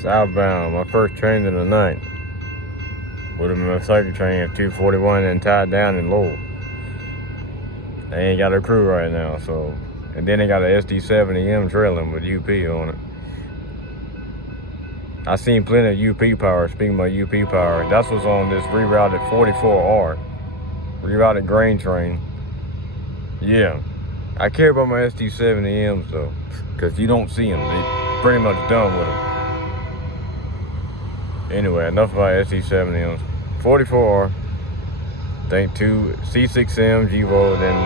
Southbound, my first train of the night. Would have been my second train at 241 and tied down in Lowell. They ain't got a crew right now, so. And then they got a SD70M trailing with UP on it. I seen plenty of UP power. Speaking about UP power, that's what's on this rerouted 44R. Rerouted grain train. Yeah. I care about my SD70Ms though, because you don't see them. They pretty much done with them. Anyway, enough about SD70Ms. 44R. Think 2 C6M G-Volt and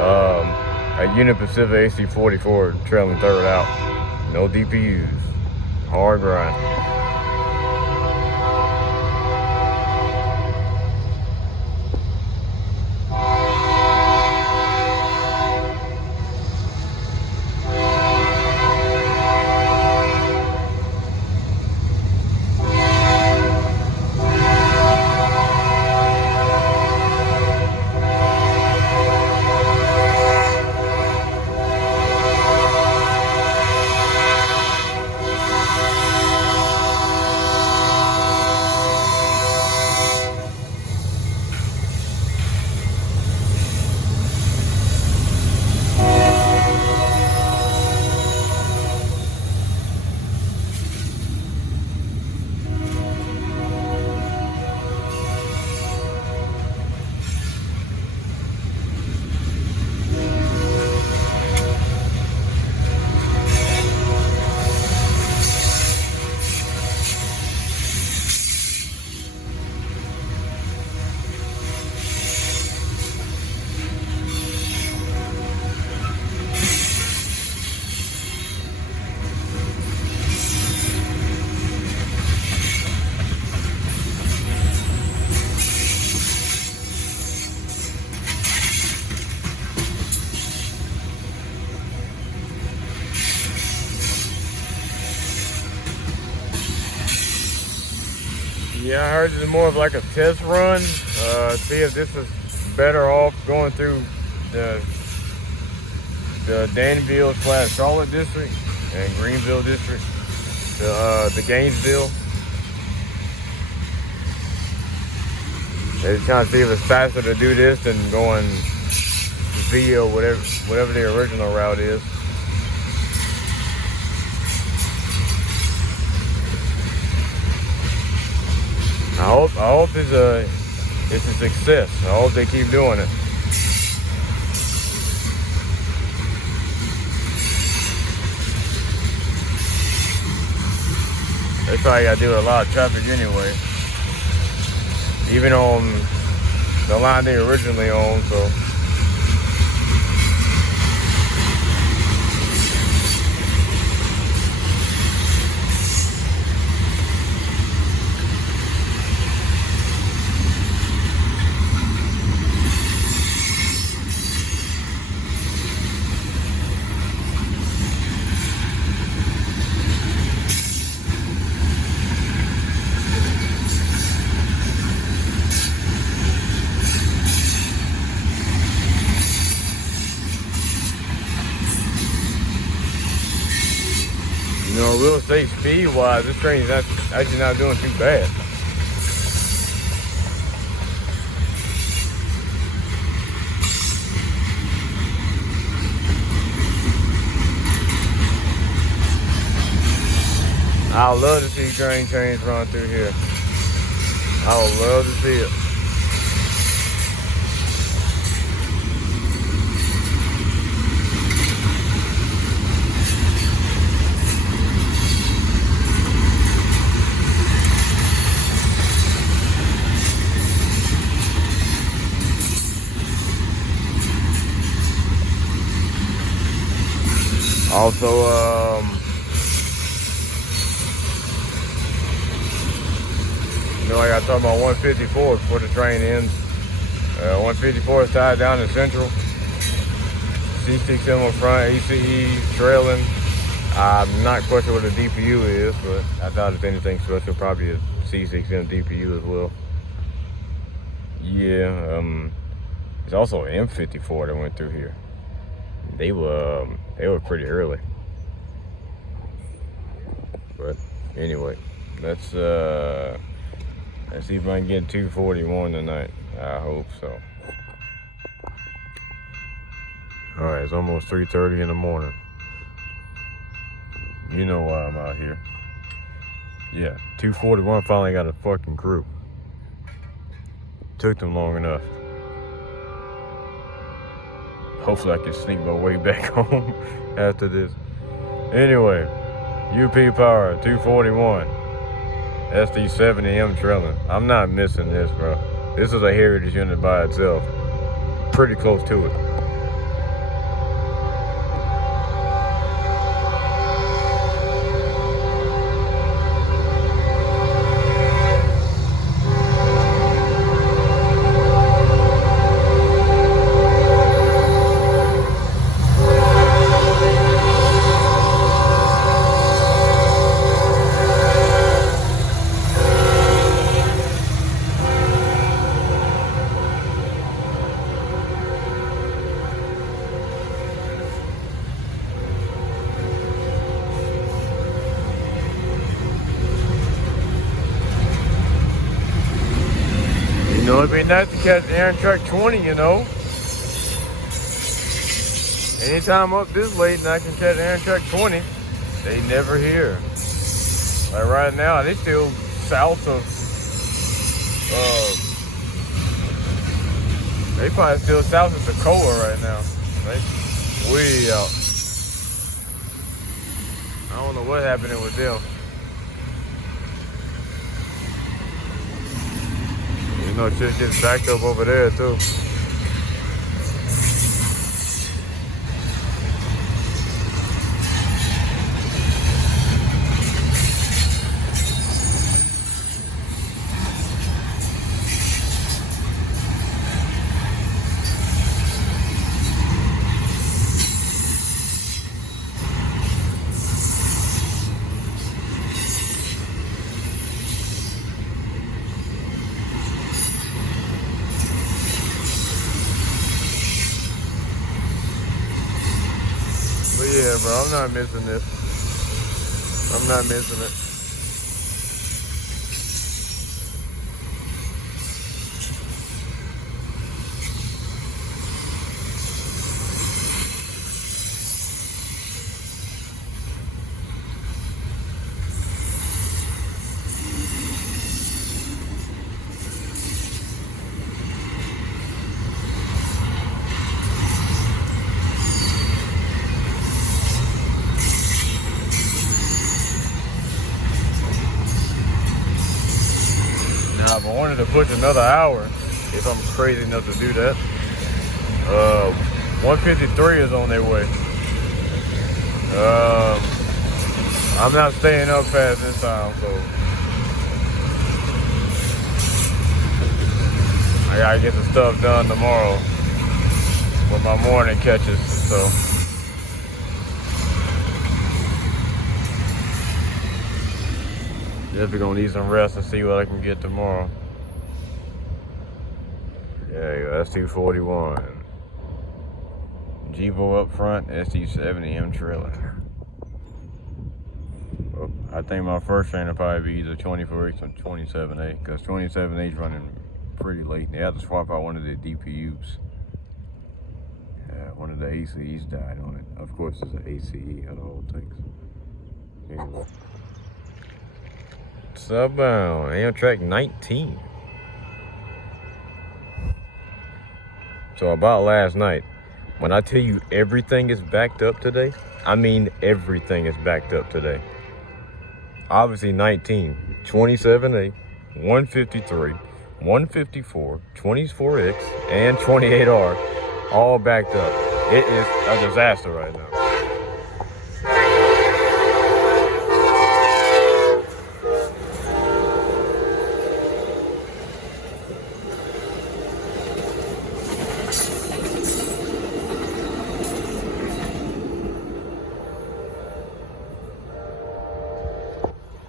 a Unit Pacific AC44 trailing third out. No DPUs. Hard grind. Yeah, I heard it's more of like a test run. See if this is better off going through the Danville / Charlotte district and Greenville district to Gainesville. They're trying to see if it's faster to do this than going via whatever the original route is. I hope it's a success. I hope they keep doing it. They probably got to do a lot of traffic anyway, even on the line they originally owned. So. You know, real estate speed-wise, this train is actually not doing too bad. I would love to see grain trains run through here. I would love to see it. Also, you know, I got to talk about 154 before the train ends. 154 is tied down in Central. C6M on front, ACE trailing. I'm not quite sure what a DPU is, but I doubt it's anything special. Probably a C6M DPU as well. Yeah, it's also an M54 that went through here. They were pretty early. But anyway, let's see if I can get 241 tonight. I hope so. All right, it's almost 3:30 in the morning. You know why I'm out here. Yeah, 241 finally got a fucking crew. Took them long enough. Hopefully I can sneak my way back home after this. Anyway, UP Power 241 SD70M trailer. I'm not missing this, bro. This is a heritage unit by itself. Pretty close to it. You know, it'd be nice to catch Amtrak 20, you know. Anytime I'm up this late and I can catch Amtrak 20, they never here. Like right now, they still south of, they probably still south of Tacoma right now. They way out. I don't know what's happening with them. You know, shit gets backed up over there too. Yeah, bro, I'm not missing this. I'm not missing it. Now, if I wanted to push another hour, if I'm crazy enough to do that, 153 is on their way. I'm not staying up past this time, so I gotta get the stuff done tomorrow with my morning catches, so. Definitely gonna need some rest and see what I can get tomorrow. Yeah, that's 241. Jevo up front, SD70M trailer. Well, I think my first train will probably be either 24H or 27A, because 27H running pretty late. They have to swap out one of the Dpus. One of the ACEs died on it. Of course, it's an ACE out of all things. Anyway. Southbound, Amtrak 19. So about last night, when I tell you everything is backed up today, I mean everything is backed up today. Obviously 19, 27A, 153, 154, 24X, and 28R, all backed up. It is a disaster right now.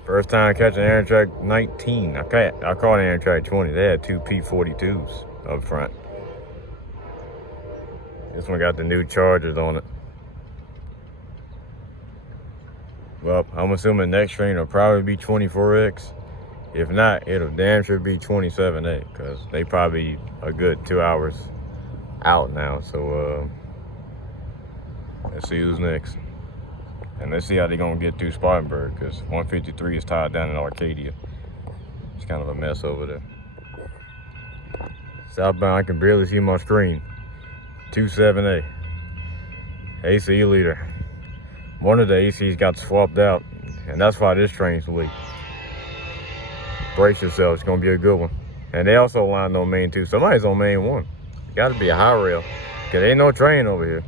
First time catching Amtrak 19. I caught Amtrak 20. They had two P42s up front. This one got the new chargers on it. Well, I'm assuming next train will probably be 24X. If not, it'll damn sure be 27A, because they probably a good 2 hours out now. So let's see who's next. And let's see how they're gonna get through Spartanburg, because 153 is tied down in Arcadia. It's kind of a mess over there. Southbound, I can barely see my screen. 27A. AC leader. One of the ACs got swapped out, and that's why this train's late. Brace yourself, it's gonna be a good one. And they also lined on main 2. Somebody's on main 1. Gotta be a high rail, because ain't no train over here.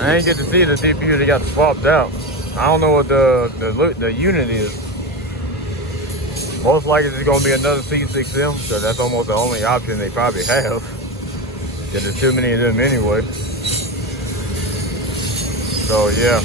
I ain't get to see the Dpus that got swapped out. I don't know what the unit is. Most likely it's gonna be another C6M, so that's almost the only option they probably have. Because there's too many of them anyway. So yeah.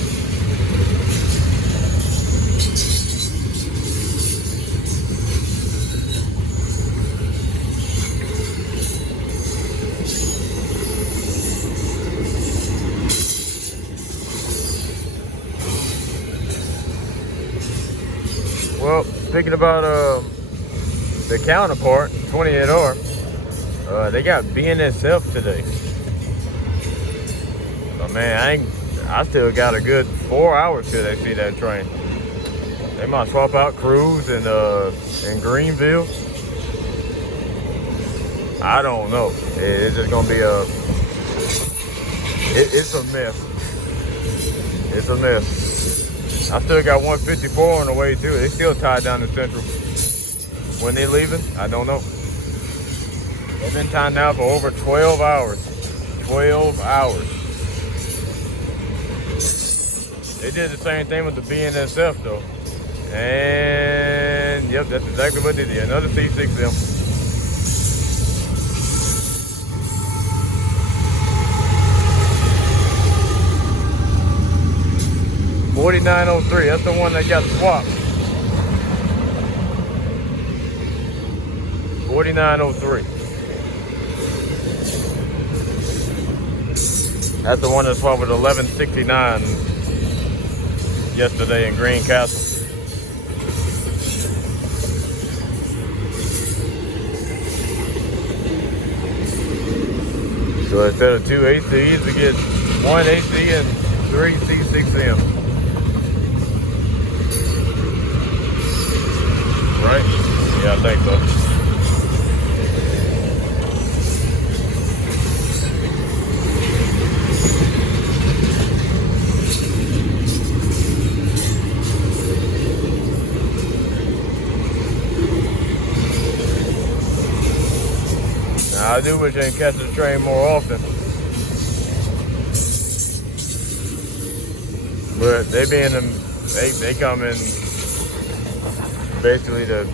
Well, speaking about the counterpart, 28R, they got BNSF today. But man, I still got a good 4 hours till they see that train. They might swap out Cruz and Greenville. I don't know. It's just gonna be it's a mess. It's a mess. I still got 154 on the way too. They still tied down to Central. When they leaving, I don't know. They've been tied now for over 12 hours. 12 hours. They did the same thing with the BNSF though. And yep, that's exactly what they did. Another C6M. P09 that's the one that got swapped. 4903. That's the one that swapped with 1169 yesterday in Greencastle. So instead of 2 ACs, we get 1 AC and 3 C6M. Right? Yeah, I think so. Now, I do wish I could catch the train more often. But they come in basically the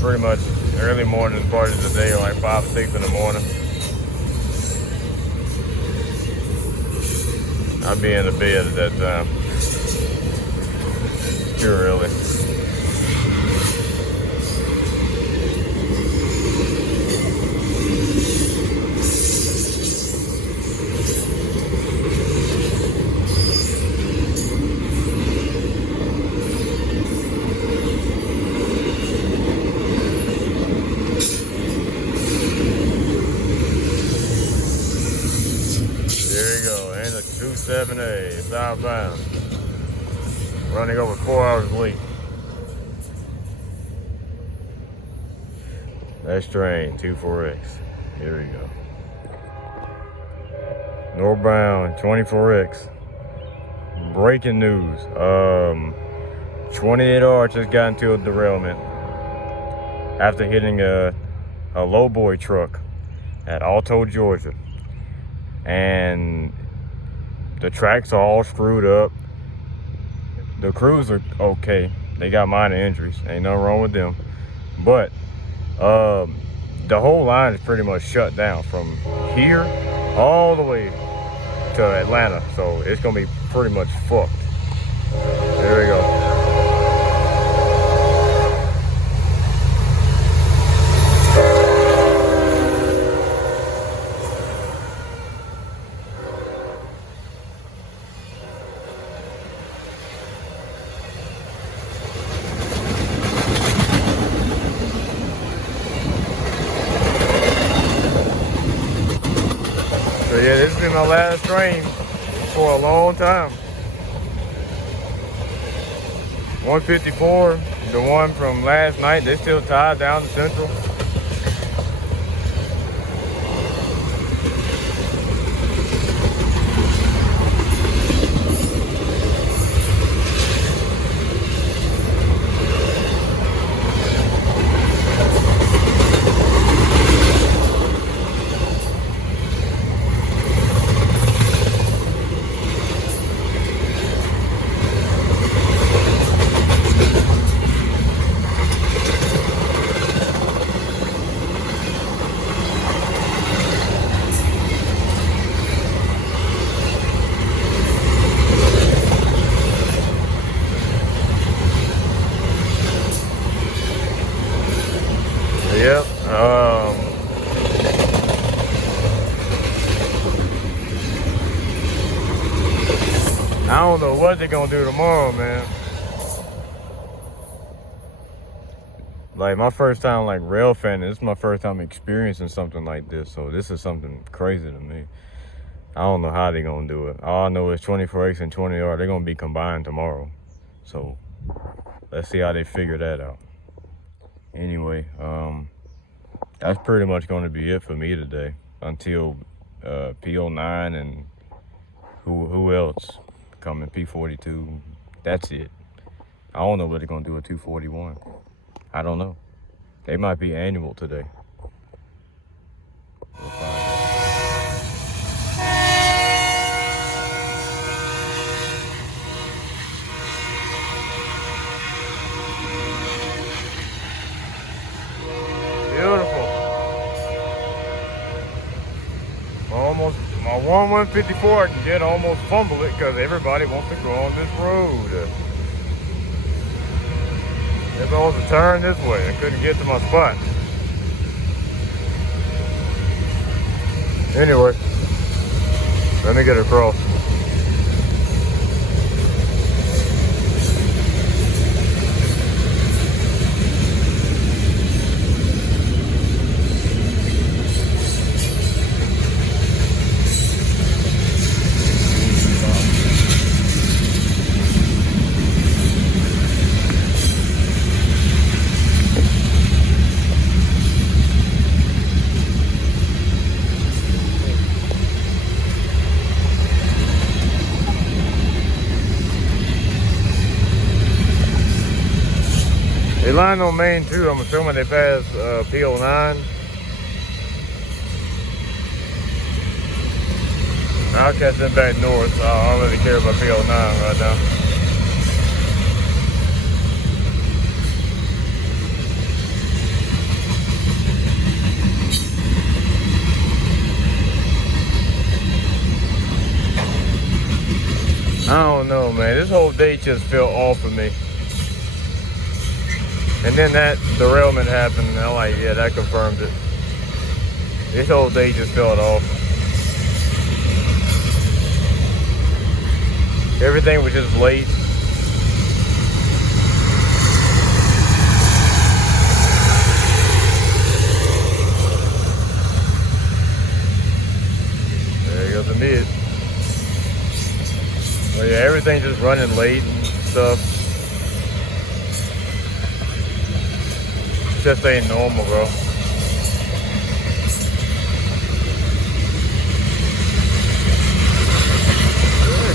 pretty much early morning part of the day, like 5, 6 in the morning. I'll be in the bed at that time. secure, really. There you go, and the 27A southbound. Running over 4 hours late. That's train 24X. Here we go. Northbound 24X. Breaking news. 28R just got into a derailment after hitting a lowboy truck at Alto, Georgia. And the tracks are all screwed up. The crews are okay. They got minor injuries. Ain't nothing wrong with them. But the whole line is pretty much shut down from here all the way to Atlanta. So it's gonna be pretty much fucked. There we go. So yeah, this has been my last train for a long time. 154, the one from last night, they still tied down to Central. Yep. I don't know what they're gonna do tomorrow, man. Like my first time like rail fan, this is my first time experiencing something like this. So this is something crazy to me. I don't know how they're gonna do it. All I know is 24X and 20R, they're gonna be combined tomorrow. So let's see how they figure that out. Anyway, that's pretty much going to be it for me today until P09 and who else coming, P42. That's it. I don't know what they're going to do at 241. I don't know. They might be annual today. We'll find out. Beautiful. My 154 did almost fumble it because everybody wants to go on this road. They're supposed to turn this way. I couldn't get to my spot. Anyway, let me get across. They lined on Main 2. I'm assuming they passed P09. I'll catch them back north. I don't really care about P09 right now. I don't know, man. This whole day just felt off for me. And then that derailment happened, and I'm like, yeah, that confirmed it. This whole day just felt off. Everything was just late. There goes the mid. Well, yeah, everything just running late and stuff. Just ain't normal, bro.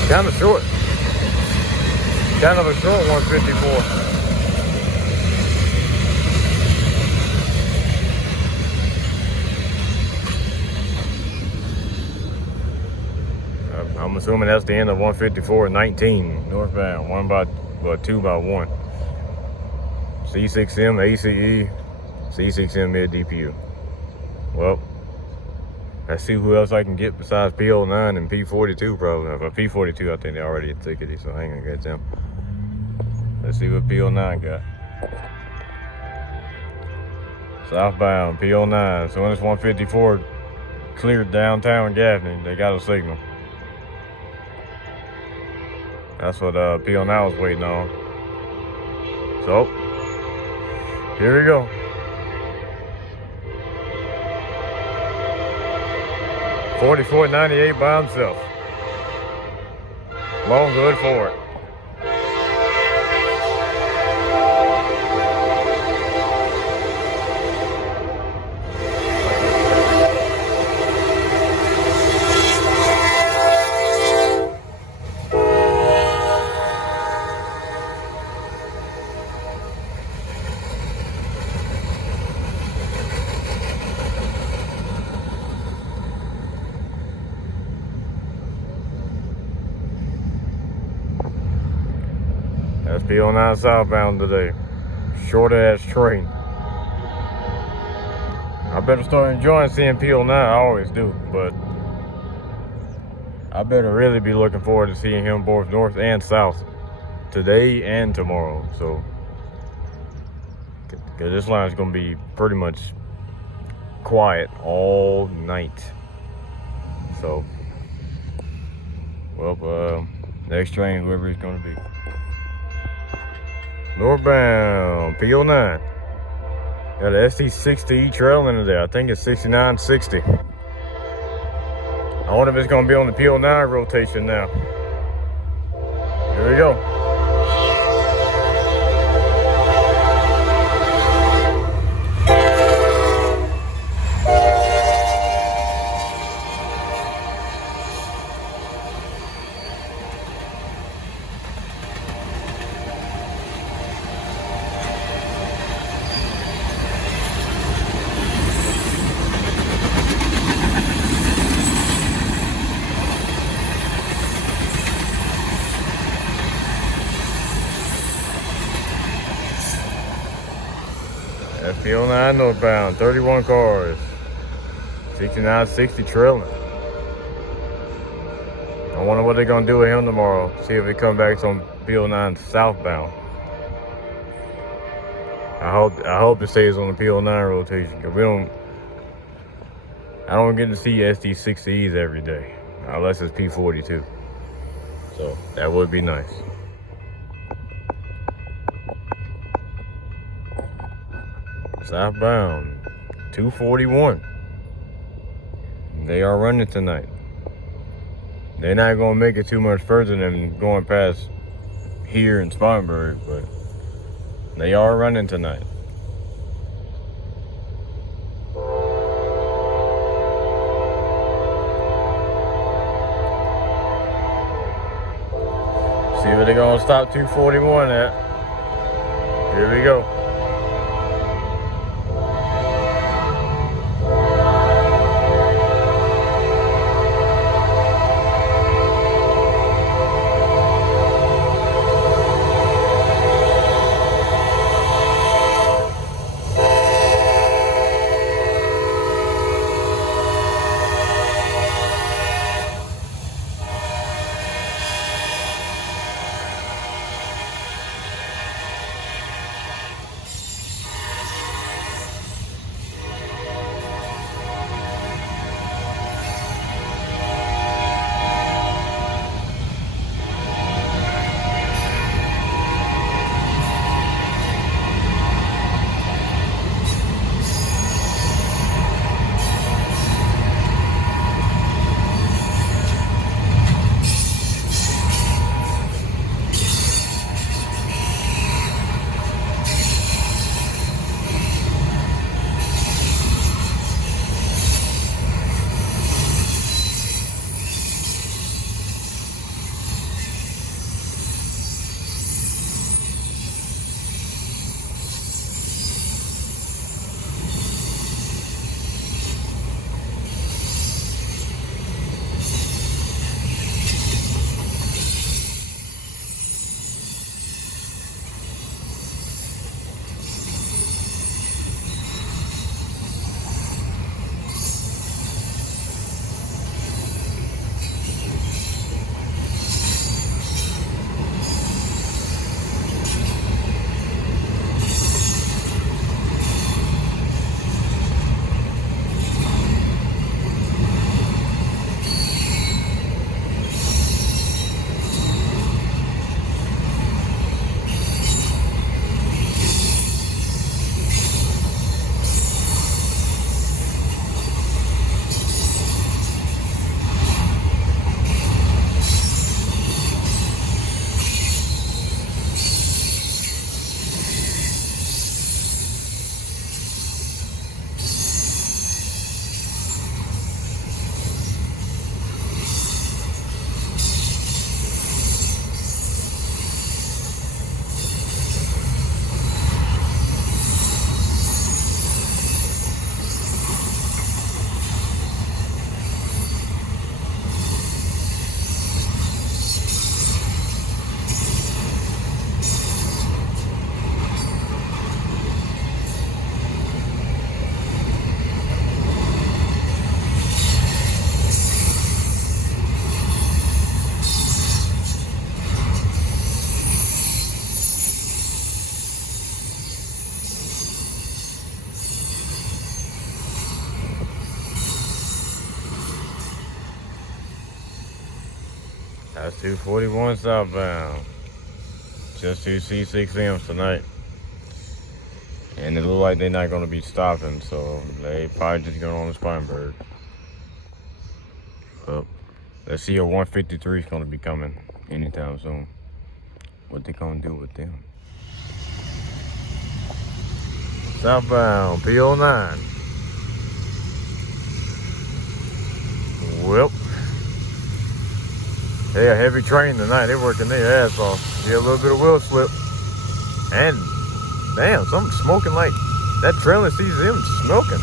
Kind of short. Kind of a short 154. I'm assuming that's the end of 154.19 northbound. Two by one. C6M, ACE, C6M mid DPU. Well, let's see who else I can get besides P09 and P42 probably. But P42, I think they already had ticketed, so I ain't gonna get them. Let's see what P09 got. Southbound, P09. So when it's 154 cleared downtown Gaffney, they got a signal. That's what P09 was waiting on. So, here we go. 44.98 by himself. Long good for it. That's P09 southbound today. Short ass train. I better start enjoying seeing P09. I always do, but I better really be looking forward to seeing him both north and south today and tomorrow. So, cause this line is gonna be pretty much quiet all night. So, well, next train, whoever it's gonna be. Northbound, P09. Got an ST60 trailing today. I think it's 6960. I wonder if it's going to be on the P09 rotation now. Here we go. P09 northbound, 31 cars, 6960 trailing. I wonder what they're gonna do with him tomorrow. See if they come back on P09 southbound. I hope it stays on the P09 rotation, because I don't get to see SD60Es every day, unless it's P42. So that would be nice. Southbound, 241. They are running tonight. They're not gonna make it too much further than going past here in Spartanburg, but they are running tonight. See where they're gonna stop 241 at. Here we go. That's 241 southbound. Just 2 C6Ms tonight. And it looks like they're not going to be stopping, so they probably just going on the Spineberg. Well, let's see if 153 is going to be coming anytime soon. What they going to do with them? Southbound, P09. Well, they a heavy train tonight. They're working their ass off. Get a little bit of wheel slip. And, damn, something smoking like that trailer sees them smoking.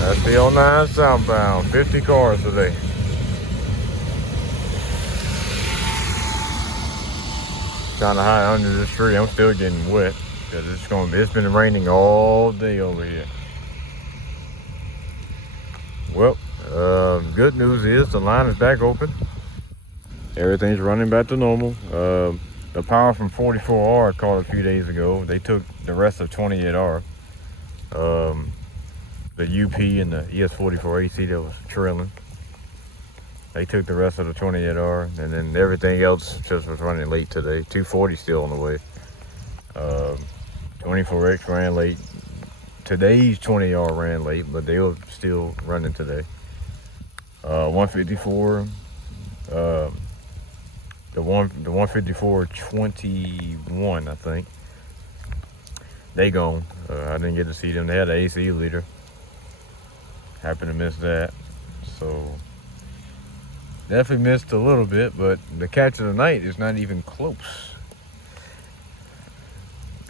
That's P09 southbound, 50 cars today. Kind of high under this tree. I'm still getting wet because it's been raining all day over here. Well, good news is the line is back open. Everything's running back to normal. The power from 44R called a few days ago. They took the rest of 28R. The UP and the ES44 AC that was trailing. They took the rest of the 28R, and then everything else just was running late today. 240 still on the way. 24X ran late. Today's 20R ran late, but they were still running today. 154. The 154 21, I think. They gone. I didn't get to see them. They had an AC leader. Happened to miss that. So definitely missed a little bit, but the catch of the night is not even close.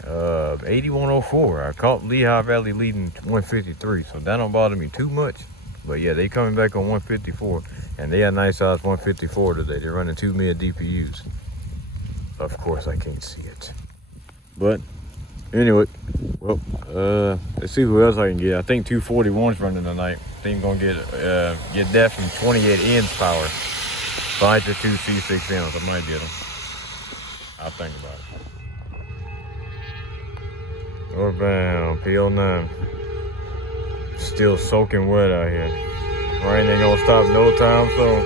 8104. I caught Lehigh Valley leading 153, so that don't bother me too much. But yeah, they coming back on 154, and they had a nice size 154 today. They're running 2 mid DPUs. Of course, I can't see it. But anyway, well, let's see who else I can get. I think 241's running tonight. I think I'm gonna get that from 28 ends power. 5 to 2 C6Ms. I might get them. I'll think about it. Northbound, P09. Still soaking wet out here. Rain ain't gonna stop no time soon.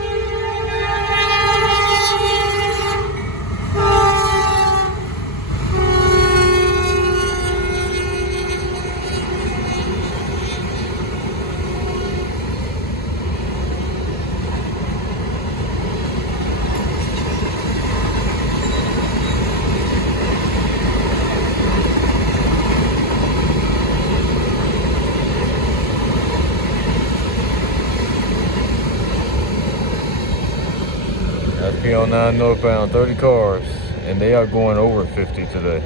That's P09 northbound, 30 cars, and they are going over 50 today.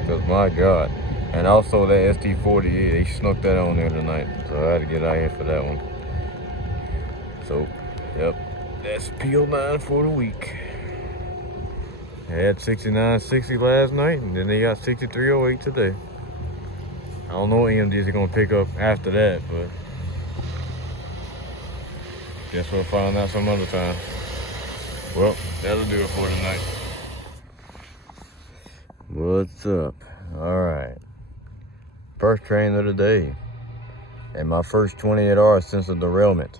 Because my God. And also that ST40, they snuck that on there tonight, so I had to get out here for that one. So, yep, that's P09 for the week. They had 6960 last night, and then they got 6308 today. I don't know what EMDs are gonna pick up after that, but Guess we'll find out some other time. Well, that'll do it for tonight. What's up? All right. First train of the day. And my first 28 hours since the derailment.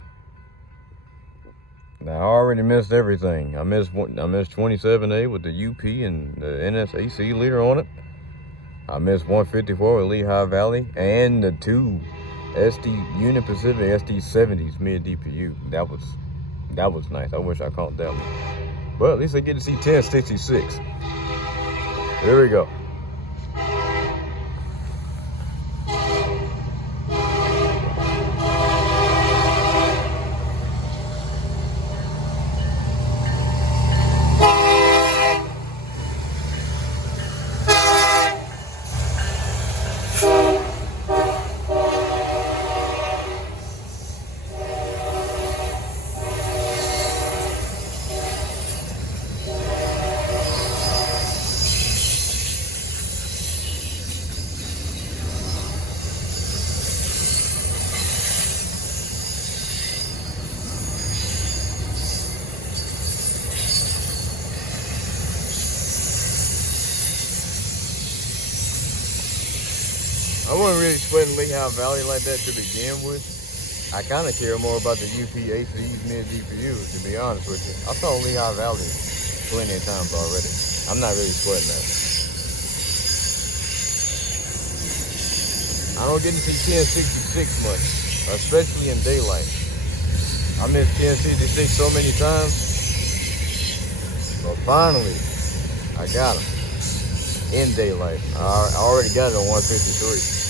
Now, I already missed everything. I missed 27A with the UP and the NSAC leader on it. I missed 154 with Lehigh Valley and the two Union Pacific SD70s mid DPU. That was nice. I wish I caught that one. But at least I get to see 1066. Here we go. I wasn't really sweating Lehigh Valley like that to begin with. I kind of care more about the UP ACEs mid DPUs, to be honest with you. I saw Lehigh Valley plenty of times already. I'm not really sweating that. I don't get to see 1066 much, especially in daylight. I missed 1066 so many times, but finally, I got them in daylight. I already got it on 153.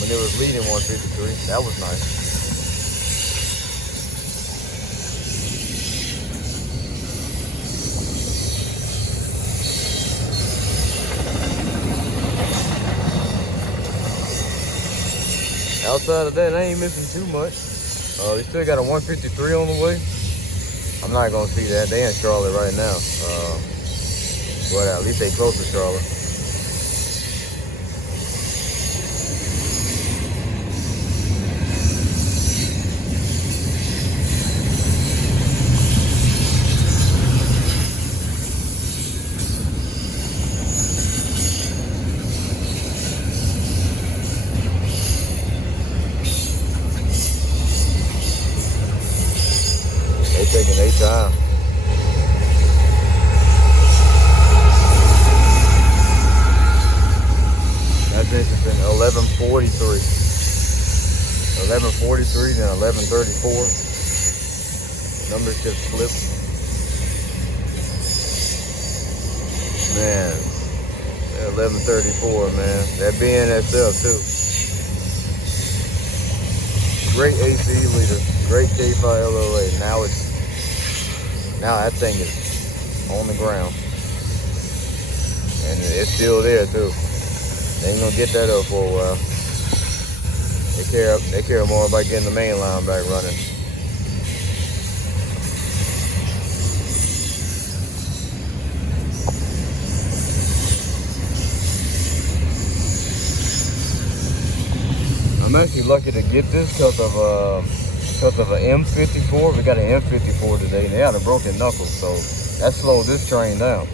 When it was leading 153, that was nice. Outside of that, I ain't missing too much. We still got a 153 on the way. I'm not gonna see that. They in Charlotte right now. But at least they close to Charlotte. Taking their time. That's interesting. 11:43. 11:43, then 11:34. Numbers just flipped. Man, 11:34, man. That BNSF too. Great AC leader. Great K5 LOA. Now that thing is on the ground. And it's still there too. They ain't gonna get that up for a while. They care more about getting the main line back running. I'm actually lucky to get this because of an M54. We got an M54 today. They had a broken knuckle, so that slowed this train down.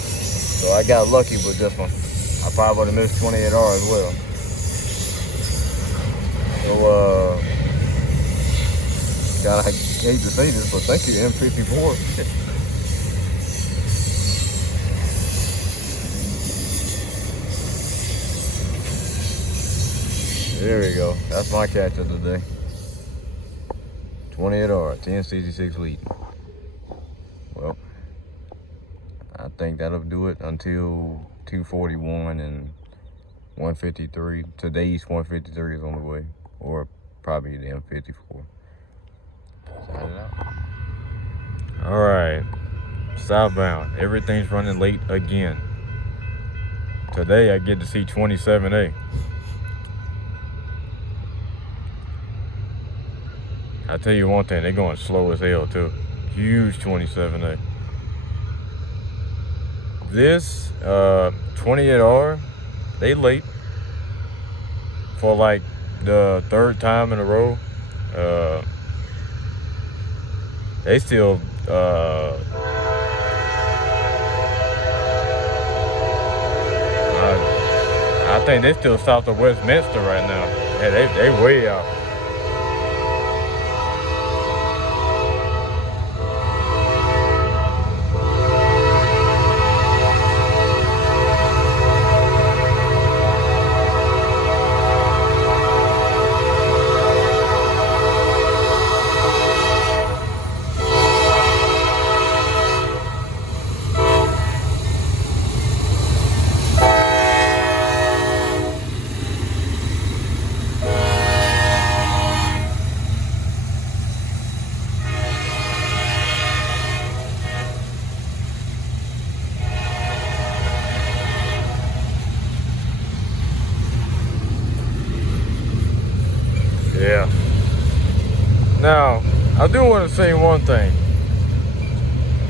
So I got lucky with this one. I probably would have missed 28R as well. So God, I hate to say this, but thank you, M54. There we go. That's my catch of the day. 28R, 1066 lead. Well, I think that'll do it until 241 and 153. Today's 153 is on the way, or probably the M54. Sign it out. All right, southbound. Everything's running late again. Today I get to see 27A. I tell you one thing, they're going slow as hell too. Huge 27A. This 28R, they late for like the third time in a row. They still, I think they still south of Westminster right now. Yeah, they way out. Yeah. Now, I do want to say one thing.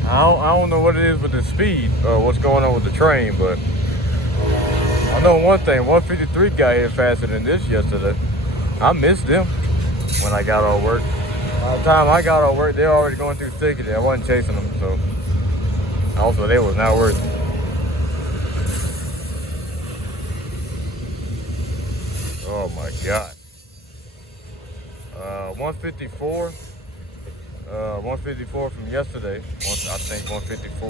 I don't know what it is with the speed or what's going on with the train, but I know one thing. 153 got here faster than this yesterday. I missed them when I got off work. By the time I got off work, they're already going through thicket. I wasn't chasing them, so also they was not worth it. Oh my God. 154. 154 from yesterday. I think 154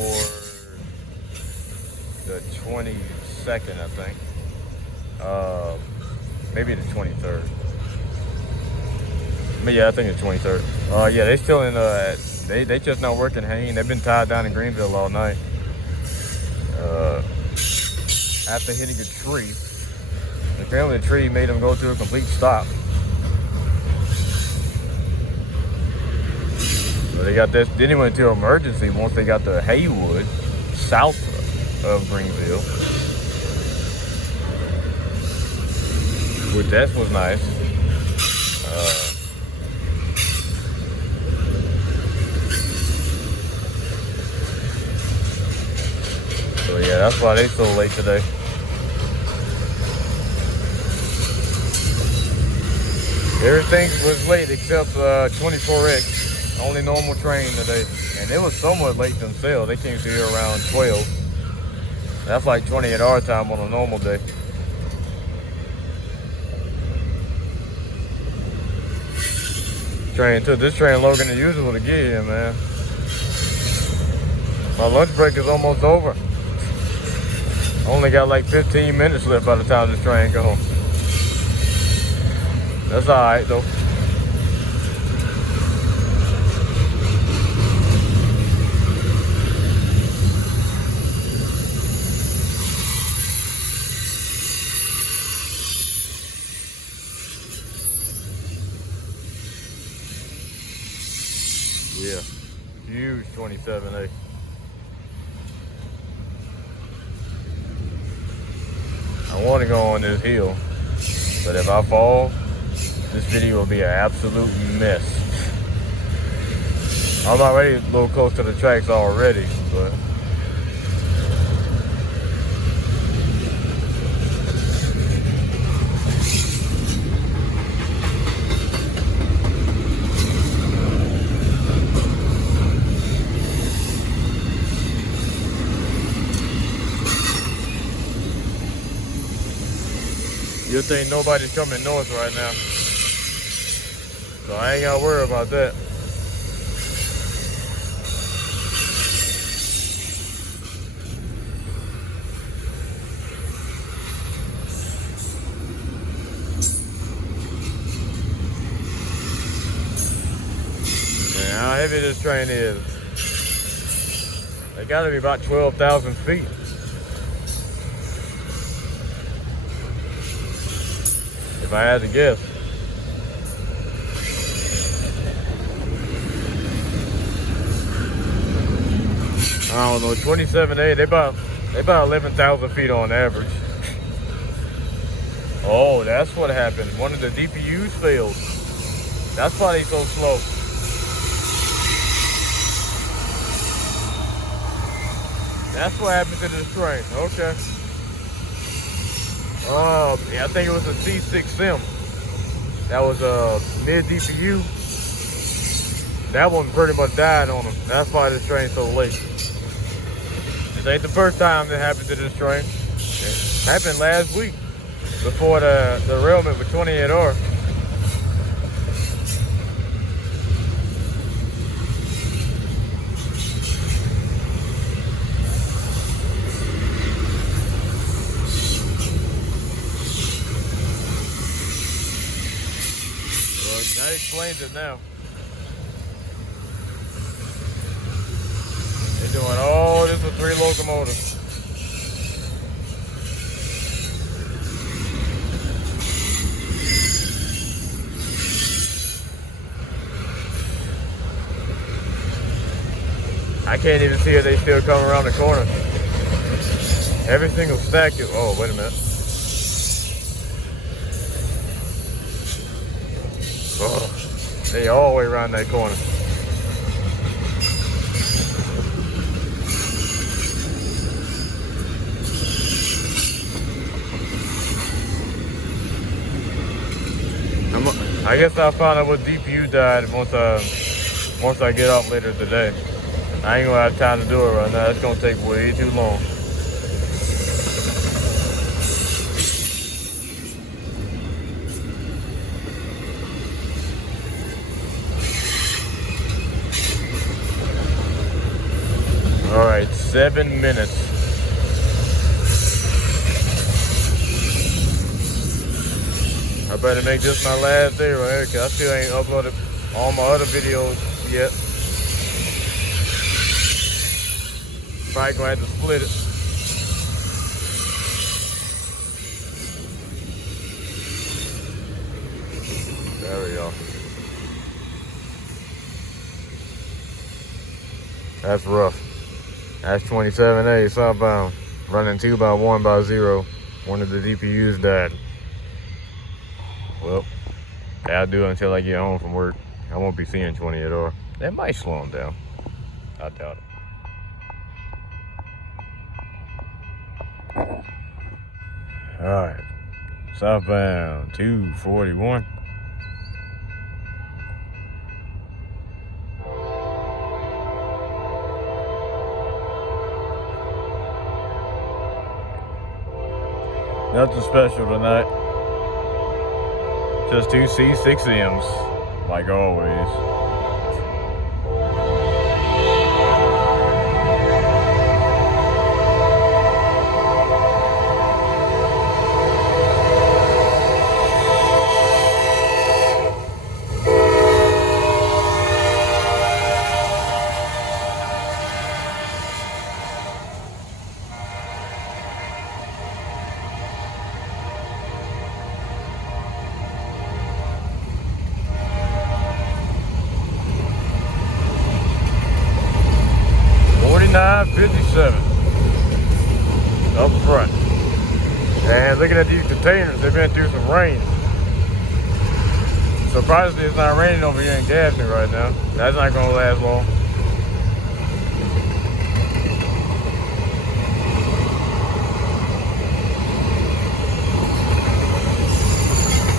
the 22nd, I think. Maybe the 23rd. But yeah, I think the 23rd. Yeah, they still in they just not working Hain. They've been tied down in Greenville all night. After hitting a tree. Apparently the tree made them go to a complete stop. They got this, then they went to emergency once they got to Haywood, south of Greenville. Which that was nice. So yeah, that's why they so late today. Everything was late except 24X. Only normal train today. And it was somewhat late themselves. They came through here around 12. That's like 20 at our time on a normal day. This train longer than usual to get here, man. My lunch break is almost over. Only got like 15 minutes left by the time this train comes. That's alright though. Yeah, huge 27A. I want to go on this hill, but if I fall, this video will be an absolute mess. I'm already a little close to the tracks already, but you think nobody's coming north right now. So I ain't gotta worry about that. Man, how heavy this train is. It gotta be about 12,000 feet. If I had to guess. I don't know, 27A, they about 11,000 feet on average. Oh, that's what happened. One of the Dpus failed. That's why they so slow. That's what happened to this train. Okay. Yeah, I think it was a C6M. That was a mid DPU. That one pretty much died on him. That's why this train's so late. This ain't the first time that happened to this train. It happened last week before the derailment with 28R. Well, that explains it now. They're doing all this with 3 locomotives. I can't even see if they still come around the corner. Every single stack is, oh, wait a minute. Oh, they all the way around that corner. I guess I'll find out what Dpus died once I get off later today. I ain't gonna have time to do it right now. It's gonna take way too long. All right, 7 minutes. I better make this my last day right here, 'cause I still ain't uploaded all my other videos yet. Probably gonna have to split it. There we go. That's rough. That's 27A southbound. Running 2x1x0. One of the Dpus died. Well, that'll do it until I get home from work. I won't be seeing 28R. That might slow them down. I doubt it. Alright. Southbound 241. Nothing special tonight. Just 2 C6Ms, like always. P09 up front. And looking at these containers, they've been through some rain. Surprisingly, it's not raining over here in Gaffney right now. That's not gonna last long.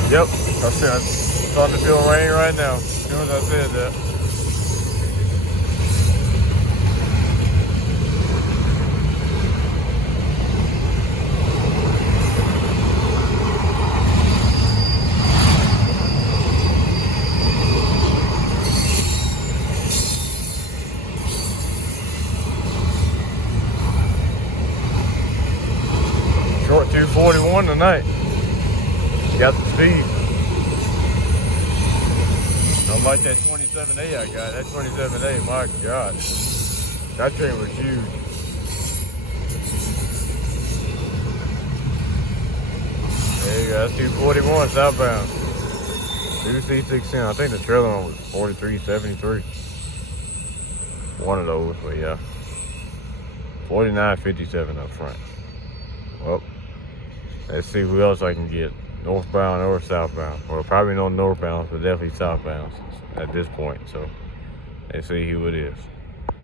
Yep, I said I'm starting to feel rain right now. As soon as I said that. Short 241 tonight. Got the speed. Unlike that 27A I got. That 27A, my God. That train was huge. There you go, that's 241 southbound. 2 C6N. I think the trailer one was 4373. One of those, but yeah. 4957 up front. Well, let's see who else I can get. Northbound or southbound. Well, probably no northbound, but definitely southbound at this point. So, let's see who it is.